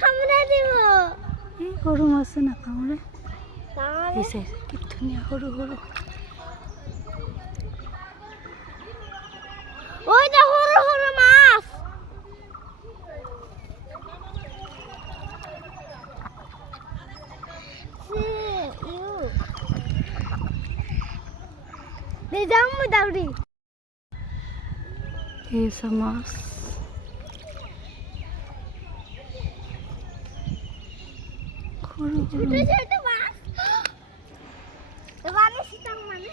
কামড়া দিব এই সৰু মাছ না কামড়ে দিছে কি ধুনীয়া সৰু সৰু ওই যে সৰু সৰু মাছ ले जाऊं मैं दावरी এই যে মাছ সৰু সৰু छोटे छोटे माछ तो वाले सितंग माने